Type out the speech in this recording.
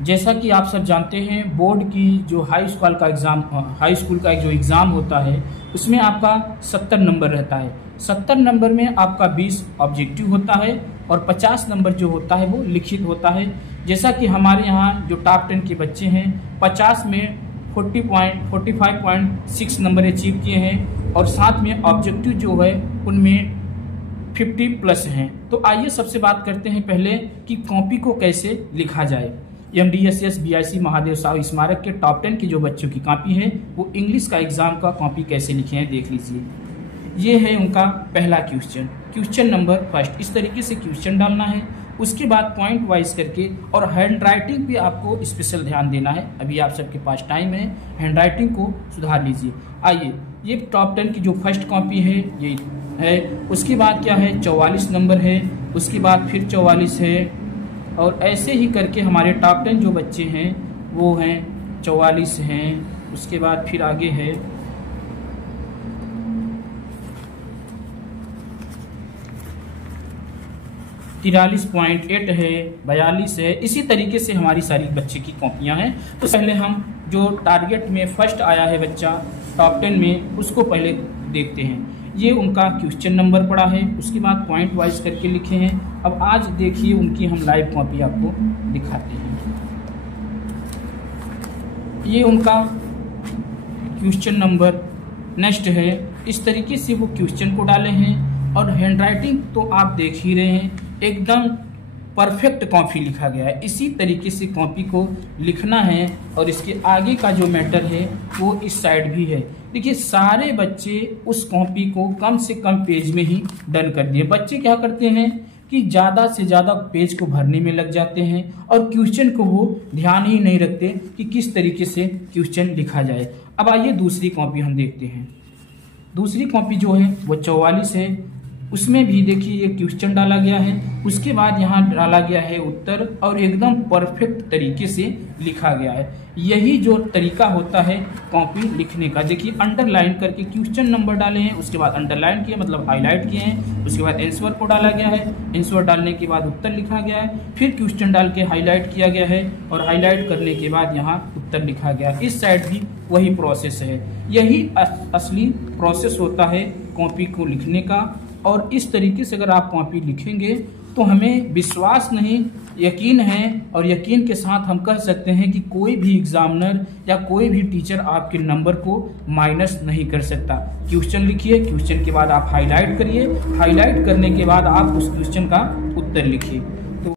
जैसा कि आप सब जानते हैं, बोर्ड की जो हाई स्कूल का एक जो एग्ज़ाम होता है उसमें आपका 70 नंबर रहता है। 70 नंबर में आपका 20 ऑब्जेक्टिव होता है और 50 नंबर जो होता है वो लिखित होता है। जैसा कि हमारे यहाँ जो टॉप 10 के बच्चे हैं 50 में 45.6 नंबर अचीव किए हैं और साथ में ऑब्जेक्टिव जो है उनमें 50+ हैं। तो आइए सबसे बात करते हैं पहले कि कॉपी को कैसे लिखा जाए। MDSS BIC महादेव साहू स्मारक के टॉप 10 की जो बच्चों की कॉपी है वो इंग्लिश का एग्जाम का कॉपी कैसे लिखे हैं देख लीजिए। ये है उनका पहला क्वेश्चन नंबर फर्स्ट। इस तरीके से क्वेश्चन डालना है, उसके बाद पॉइंट वाइज करके, और हैंड राइटिंग पे आपको स्पेशल ध्यान देना है। अभी आप सबके पास टाइम है, हैंड राइटिंग को सुधार लीजिए। आइए, ये टॉप 10 की जो फर्स्ट कॉपी है ये है। उसके बाद क्या है, 44 नंबर है, उसके बाद फिर 44 है, और ऐसे ही करके हमारे टॉप 10 जो बच्चे हैं वो हैं 44 हैं। उसके बाद फिर आगे है 43.8 है, 42 है। इसी तरीके से हमारी सारी बच्चे की कॉपियां हैं। तो पहले हम जो टारगेट में फर्स्ट आया है बच्चा टॉप 10 में उसको पहले देखते हैं। ये उनका क्वेश्चन नंबर पड़ा है, उसके बाद पॉइंट वाइज करके लिखे हैं। अब आज देखिए उनकी हम लाइव कॉपी आपको दिखाते हैं। ये उनका क्वेश्चन नंबर नेक्स्ट है। इस तरीके से वो क्वेश्चन को डाले हैं और हैंड राइटिंग तो आप देख ही रहे हैं, एकदम परफेक्ट कॉपी लिखा गया है। इसी तरीके से कॉपी को लिखना है और इसके आगे का जो मैटर है वो इस साइड भी है। देखिए सारे बच्चे उस कॉपी को कम से कम पेज में ही डन कर दिए। बच्चे क्या करते हैं कि ज़्यादा से ज़्यादा पेज को भरने में लग जाते हैं और क्वेश्चन को वो ध्यान ही नहीं रखते कि किस तरीके से क्वेश्चन लिखा जाए। अब आइए दूसरी कॉपी हम देखते हैं। दूसरी कॉपी जो है वो 44 है। उसमें भी देखिए ये क्वेश्चन डाला गया है, उसके बाद यहाँ डाला गया है उत्तर, और एकदम परफेक्ट तरीके से लिखा गया है। यही जो तरीका होता है कॉपी लिखने का। देखिए अंडरलाइन करके क्वेश्चन नंबर डाले हैं, उसके बाद अंडरलाइन किए मतलब हाईलाइट किए हैं, उसके बाद आंसर को डाला गया है, आंसर डालने के बाद उत्तर लिखा गया है, फिर क्वेश्चन डाल के हाईलाइट किया गया है और हाईलाइट करने के बाद यहाँ उत्तर लिखा गया है। इस साइड भी वही प्रोसेस है। यही असली प्रोसेस होता है कॉपी को लिखने का। और इस तरीके से अगर आप कॉपी लिखेंगे तो हमें विश्वास नहीं, यकीन है, और यकीन के साथ हम कह सकते हैं कि कोई भी एग्जामिनर या कोई भी टीचर आपके नंबर को माइनस नहीं कर सकता। क्वेश्चन लिखिए, क्वेश्चन के बाद आप हाईलाइट करिए, हाईलाइट करने के बाद आप उस क्वेश्चन का उत्तर लिखिए।